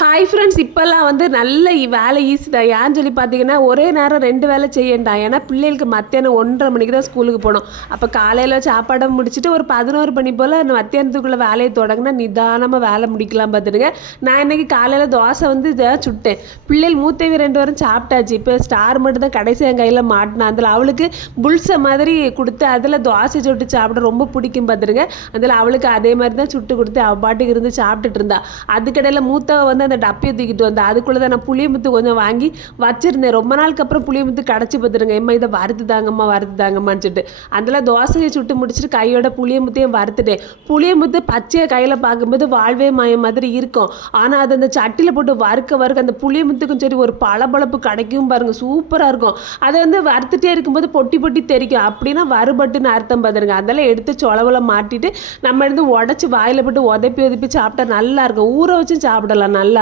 Hi friends, இப்போல்லாம் வந்து நல்ல வேலை ஈஸி தான். ஏன்னு சொல்லி பார்த்தீங்கன்னா, ஒரே நேரம் 2 வேலை செய்யண்டாம். ஏன்னா பிள்ளைகளுக்கு மத்தியானம் 1:30 மணிக்கு தான் ஸ்கூலுக்கு போகணும். அப்போ காலையில் சாப்பாடை முடிச்சுட்டு ஒரு 11 மணி போல் மத்தியானத்துக்குள்ளே வேலையை தொடங்கினா நிதானமாக வேலை முடிக்கலாம் பார்த்துடுங்க. நான் இன்றைக்கி காலையில் தோசை வந்து இதை சுட்டேன். பிள்ளைகள் மூத்தவி 2 பேரும் சாப்பிட்டாச்சு. இப்போ ஸ்டார் மட்டும் தான் கடைசி என் கையில் மாட்டினா. அதில் அவளுக்கு புல்சை மாதிரி கொடுத்து அதில் தோசை சுட்டு சாப்பிட ரொம்ப பிடிக்கும் பார்த்துடுங்க. அதில் அவளுக்கு அதே மாதிரி தான் சுட்டு கொடுத்து அவள் பாட்டுக்கு இருந்து சாப்பிட்டுட்டு இருந்தா. அதுக்கடையில் மூத்தவ வந்து அந்த டப்பையை தூக்கிட்டு வந்தேன். அதுக்குள்ளே தான் நான் புளியமுத்து கொஞ்சம் வாங்கி வச்சுருந்தேன். ரொம்ப நாளுக்கு அப்புறம் புளியமுத்து கிடச்சி பார்த்துருங்க. எம்மா இதை வறுத்து தாங்கம்மான்னு சொல்லிட்டு அதில் தோசையை சுட்டு முடிச்சுட்டு கையோட புளியமுத்தையும் வறுத்துட்டேன். புளியமுத்து பச்சையை கையில் பார்க்கும்போது வாழ்வே மாயம் மாதிரி இருக்கும். ஆனால் அது அந்த சட்டியில் போட்டு வறுக்க அந்த புளியமுத்துக்கும் சரி ஒரு பளபளப்பு கிடைக்கும் பாருங்கள், சூப்பராக இருக்கும். அதை வந்து வறுத்துட்டே இருக்கும்போது பொட்டி பொட்டி தெரிக்கும். அப்படின்னா வறுபட்டுன்னு அர்த்தம் பார்த்துருங்க. அதெல்லாம் எடுத்து சொலவலை மாட்டிட்டு நம்ம இருந்து உடச்சி வாயில் போட்டு உதப்பி சாப்பிட்டா நல்லாயிருக்கும். ஊற வச்சு சாப்பிடலாம், நல்லாயிருக்கும்.